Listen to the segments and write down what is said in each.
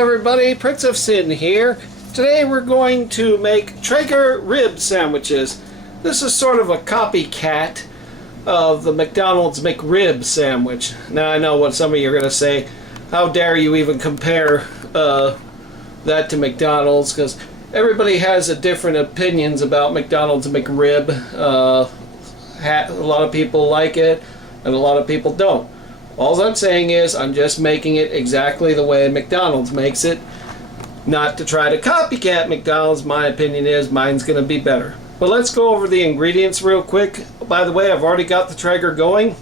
everybody, Prince of Sin here. Today we're going to make Traeger Rib Sandwiches. This is sort of a copycat of the McDonald's McRib sandwich. Now I know what some of you are going to say, how dare you even compare that to McDonald's, because everybody has a different opinions about McDonald's McRib. A lot of people like it and a lot of people don't. All I'm saying is I'm just making it exactly the way McDonald's makes it, not to try to copycat McDonald's. My opinion is mine's going to be better. But let's go over the ingredients real quick. By the way, I've already got the Traeger going.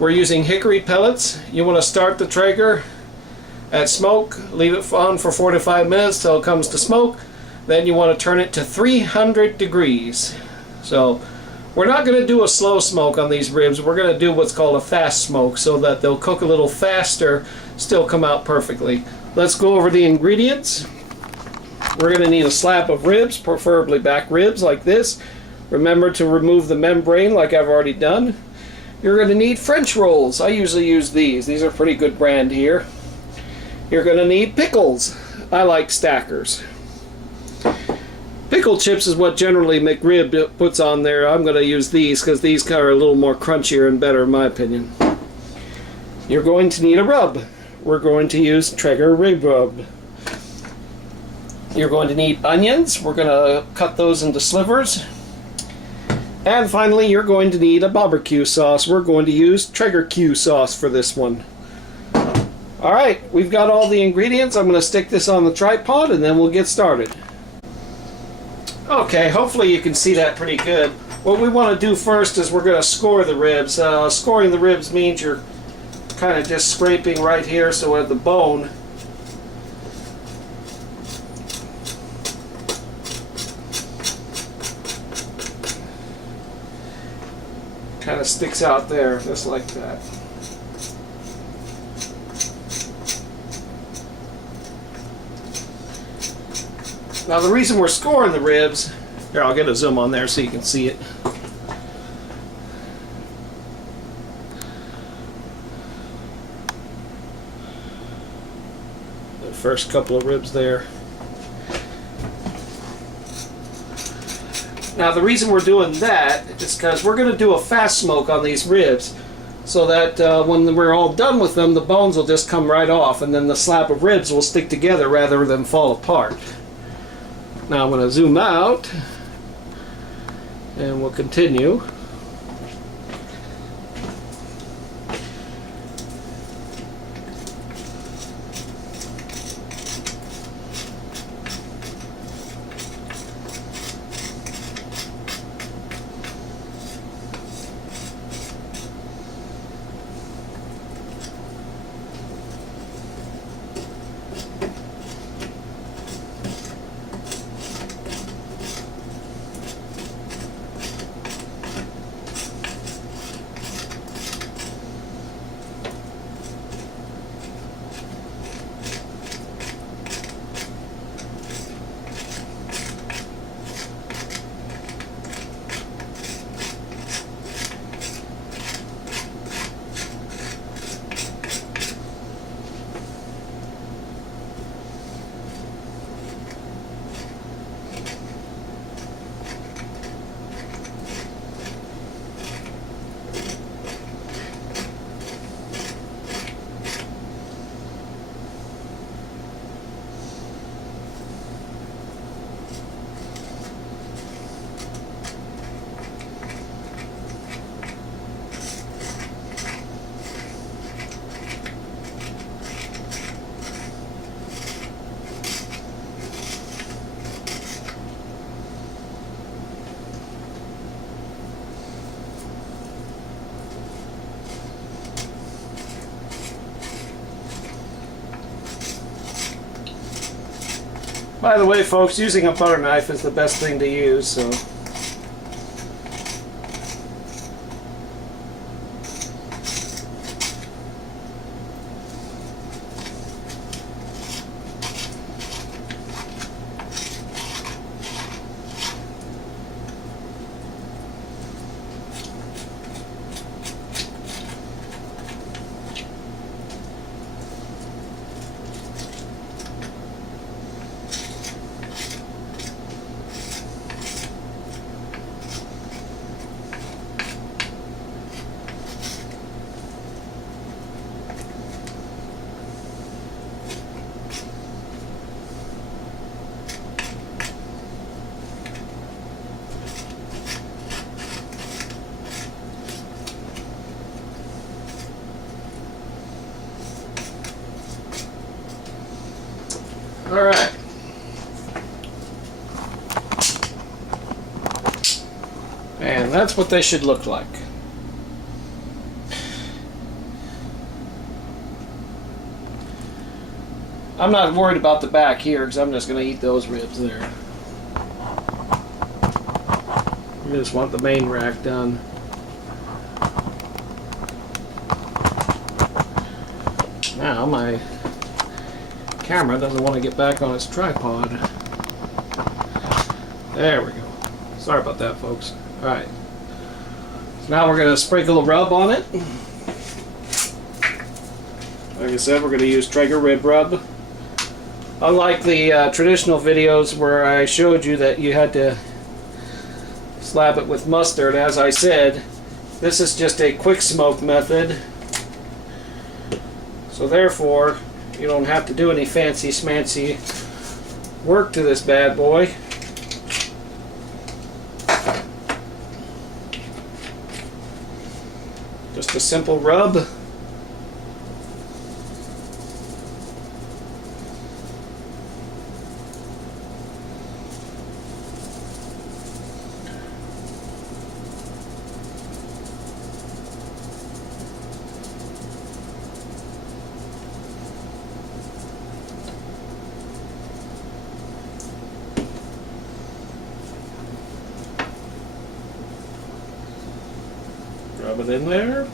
We're using hickory pellets. You want to start the Traeger at smoke, leave it on for 4 to 5 minutes till it comes to smoke. Then you want to turn it to 300 degrees. So we're not going to do a slow smoke on these ribs. We're going to do what's called a fast smoke so that they'll cook a little faster, still come out perfectly. Let's go over the ingredients. We're going to need a slab of ribs, preferably back ribs like this. Remember to remove the membrane like I've already done. You're going to need French rolls. I usually use these. These are pretty good brand here. You're going to need pickles. I like Stackers. Pickle chips is what generally McRib puts on there. I'm going to use these because these are a little more crunchier and better in my opinion. You're going to need a rub. We're going to use Traeger Rib Rub. You're going to need onions. We're going to cut those into slivers. And finally, you're going to need a barbecue sauce. We're going to use Traeger Q sauce for this one. Alright, we've got all the ingredients. I'm going to stick this on the tripod and then we'll get started. Okay, hopefully you can see that pretty good. What we want to do first is we're going to score the ribs. Scoring the ribs means you're kind of just scraping right here so at the bone kind of sticks out there, just like that. Now the reason we're scoring the ribs, here I'll get a zoom on there so you can see it. The first couple of ribs there. Now the reason we're doing that is because we're going to do a fast smoke on these ribs so that when we're all done with them, the bones will just come right off and then the slab of ribs will stick together rather than fall apart. Now I'm going to zoom out and we'll continue. By the way, folks, using a butter knife is the best thing to use, so Alright. And that's what they should look like. I'm not worried about the back here because I'm just going to eat those ribs there. I just want the main rack done. Now my camera doesn't want to get back on its tripod. There we go. Sorry about that, folks. Alright. So now we're going to sprinkle a rub on it. Like I said, we're going to use Traeger Rib Rub. Unlike the traditional videos where I showed you that you had to slab it with mustard, as I said, this is just a quick smoke method. So therefore, you don't have to do any fancy smancy work to this bad boy. Just a simple rub. Rub it in there.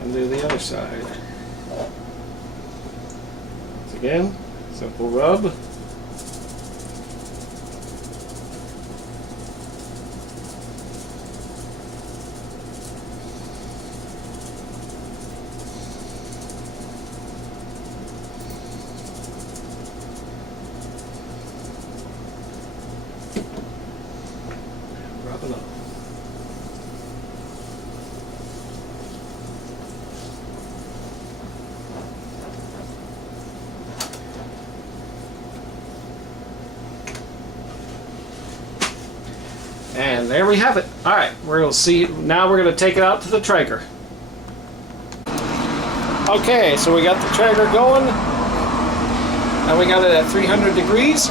And do the other side. Once again, simple rub. Rub it up. And there we have it. Alright, we're going to see, now we're going to take it out to the Traeger. Okay, so we got the Traeger going. And we got it at 300 degrees.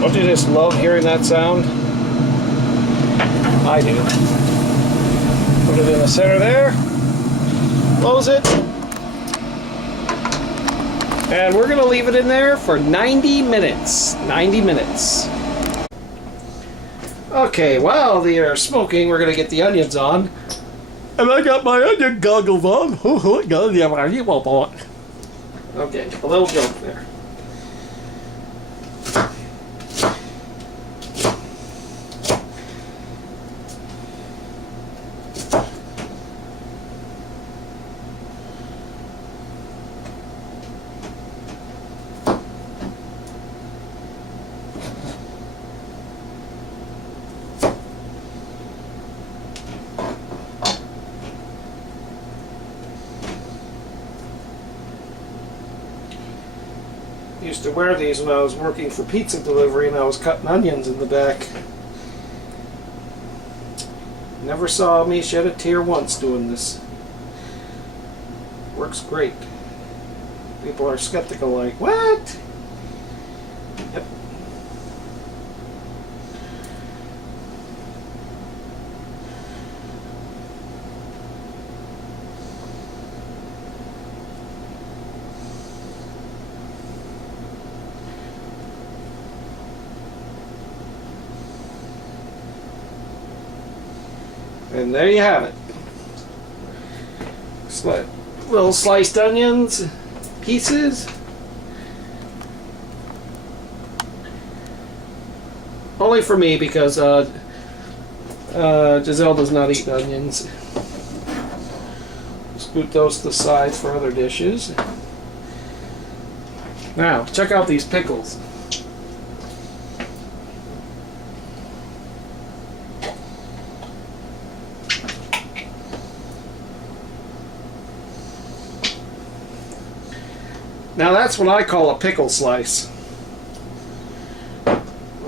Don't you just love hearing that sound? I do. Put it in the center there. Close it. And we're going to leave it in there for 90 minutes. 90 minutes. Okay, while they are smoking, we're going to get the onions on. And I got my onion goggles on. Okay, a little joke there. Used to wear these when I was working for pizza delivery and I was cutting onions in the back. Never saw me shed a tear once doing this. Works great. People are skeptical like, what? Yep. And there you have it. Little sliced onions, pieces. Only for me because Giselle does not eat onions. Scoot those to the side for other dishes. Now, check out these pickles. Now that's what I call a pickle slice.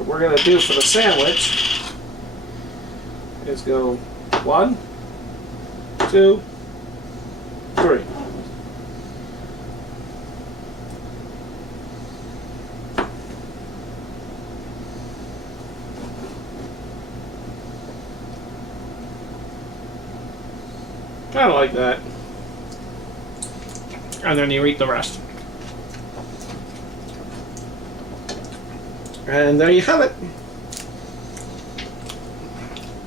What we're going to do for the sandwich is go 1, 2, 3. Kind of like that. And then you eat the rest. And there you have it.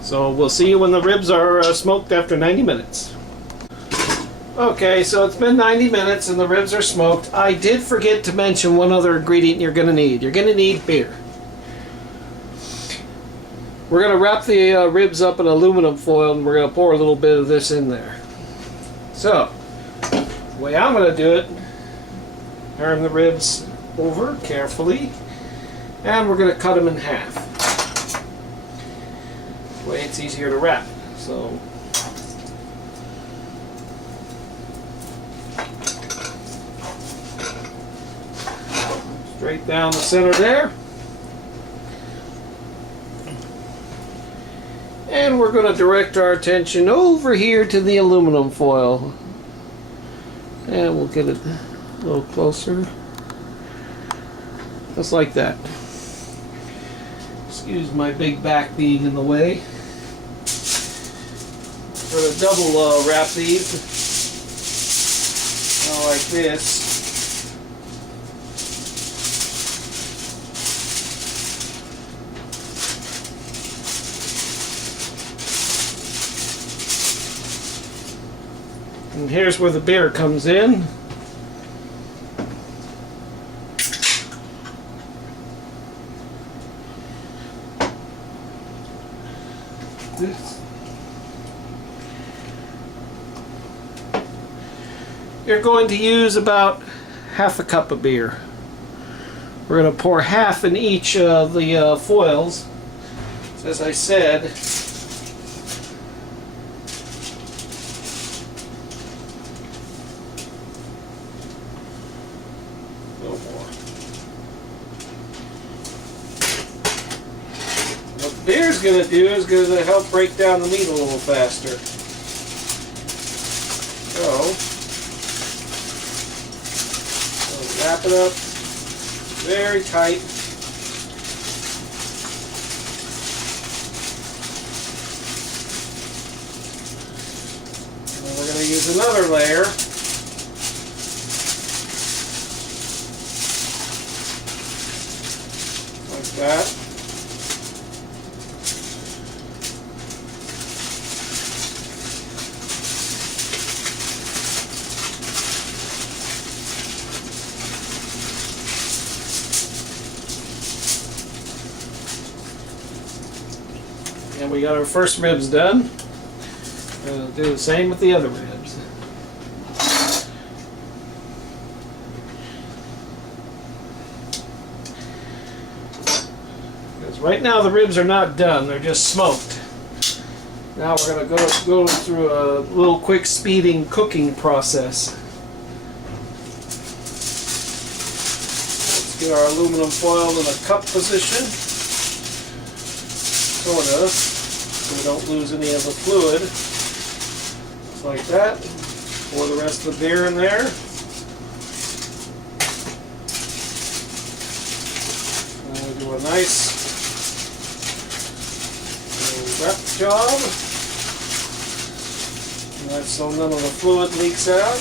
So we'll see you when the ribs are smoked after 90 minutes. Okay, so it's been 90 minutes and the ribs are smoked. I did forget to mention one other ingredient you're going to need. You're going to need beer. We're going to wrap the ribs up in aluminum foil and we're going to pour a little bit of this in there. So, the way I'm going to do it, turn the ribs over carefully and we're going to cut them in half. This way it's easier to wrap. So, straight down the center there. And we're going to direct our attention over here to the aluminum foil. And we'll get it a little closer. Just like that. Excuse my big back being in the way. We're going to double wrap these. Like this. And here's where the beer comes in. You're going to use about half a cup of beer. We're going to pour half in each of the foils. So as I said, beer's going to do is going to help break down the meat a little faster. So wrap it up very tight. And we're going to use another layer. Like that. And we got our first ribs done. We'll do the same with the other ribs. Because right now the ribs are not done, they're just smoked. Now we're going to go through a little quick speeding cooking process. Let's get our aluminum foil in a cup position. Sort of, so we don't lose any of the fluid. Just like that. Pour the rest of the beer in there. And we'll do a nice wrap job. And that's so none of the fluid leaks out.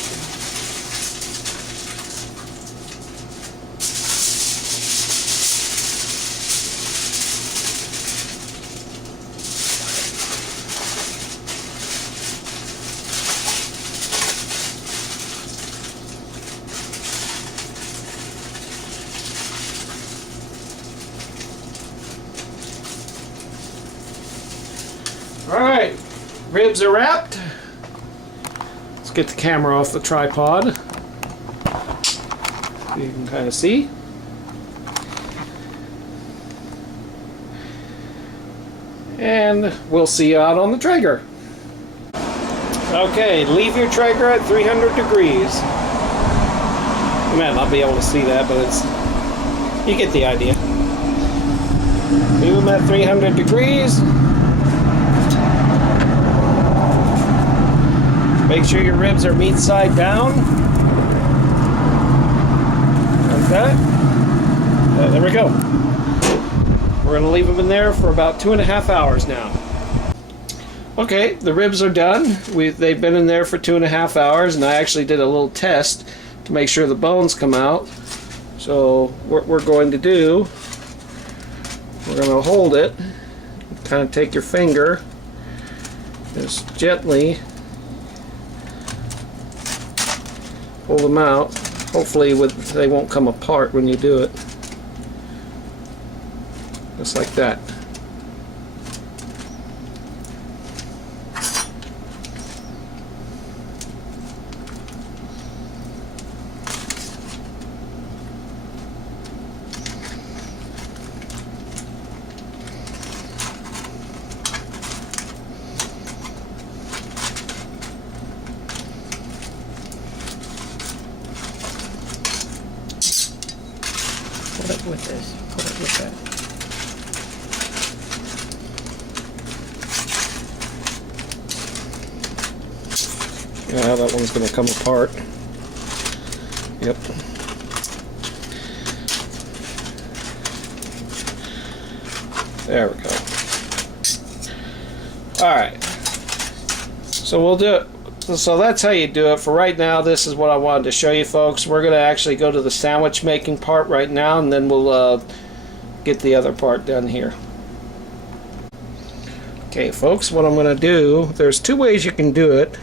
Alright, ribs are wrapped. Let's get the camera off the tripod so you can kind of see. And we'll see you out on the Traeger. Okay, leave your Traeger at 300 degrees. You might not be able to see that, but you get the idea. Leave them at 300 degrees. Make sure your ribs are meat side down. Like that. There we go. We're going to leave them in there for about 2.5 hours now. Okay, the ribs are done. They've been in there for 2.5 hours, and I actually did a little test to make sure the bones come out. So what we're going to do, we're going to hold it, kind of take your finger, just gently pull them out. Hopefully they won't come apart when you do it. Just like that. Put it with this. Put it with that. Yeah, that one's going to come apart. Yep. There we go. Alright. So we'll do it. So that's how you do it. For right now, this is what I wanted to show you folks. We're going to actually go to the sandwich making part right now, and then we'll get the other part done here. Okay folks, what I'm going to do, there's two ways you can do it.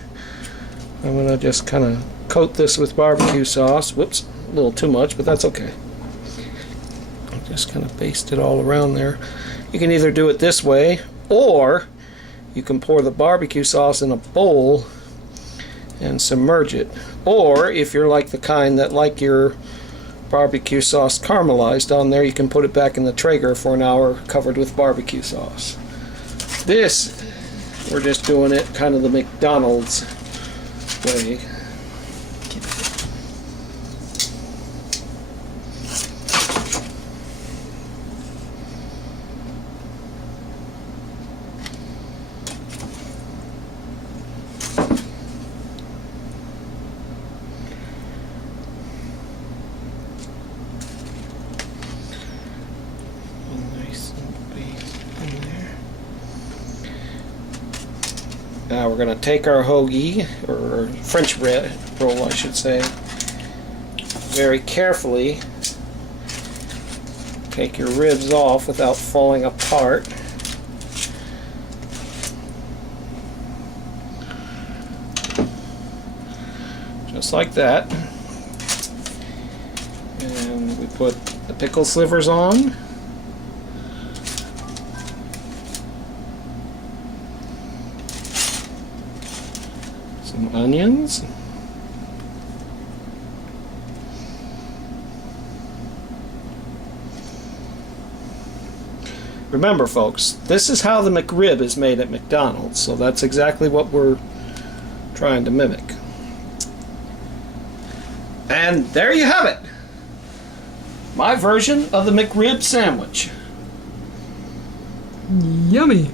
I'm going to just kind of coat this with barbecue sauce. Whoops, a little too much, but that's okay. I'll just kind of baste it all around there. You can either do it this way, or you can pour the barbecue sauce in a bowl and submerge it. Or if you're like the kind that like your barbecue sauce caramelized on there, you can put it back in the Traeger for an hour covered with barbecue sauce. This, we're just doing it kind of the McDonald's way. Now we're going to take our hoagie, or French bread roll I should say, very carefully take your ribs off without falling apart. Just like that. And we put the pickle slivers on. Some onions. Remember folks, this is how the McRib is made at McDonald's, so that's exactly what we're trying to mimic. And there you have it! My version of the McRib sandwich. Yummy!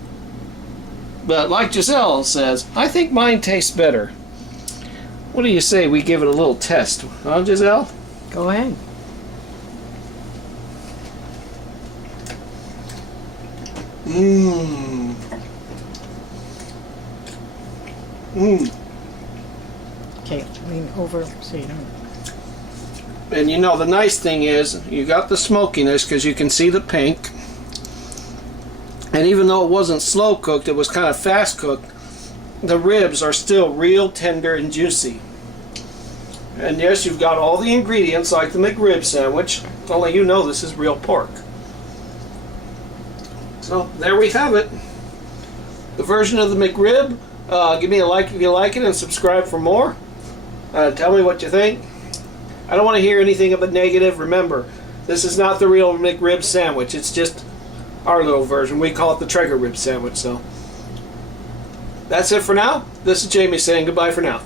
But like Giselle says, I think mine tastes better. What do you say we give it a little test? Huh, Giselle? Go ahead. Mmm. Mmm. Okay, lean over so you don't. And you know, the nice thing is, you got the smokiness because you can see the pink. And even though it wasn't slow cooked, it was kind of fast cooked, the ribs are still real tender and juicy. And yes, you've got all the ingredients like the McRib sandwich, only you know this is real pork. So there we have it. The version of the McRib. Give me a like if you like it and subscribe for more. Tell me what you think. I don't want to hear anything of a negative. Remember, this is not the real McRib sandwich. It's just our little version. We call it the Traeger Rib Sandwich. So that's it for now. This is Jamie saying goodbye for now.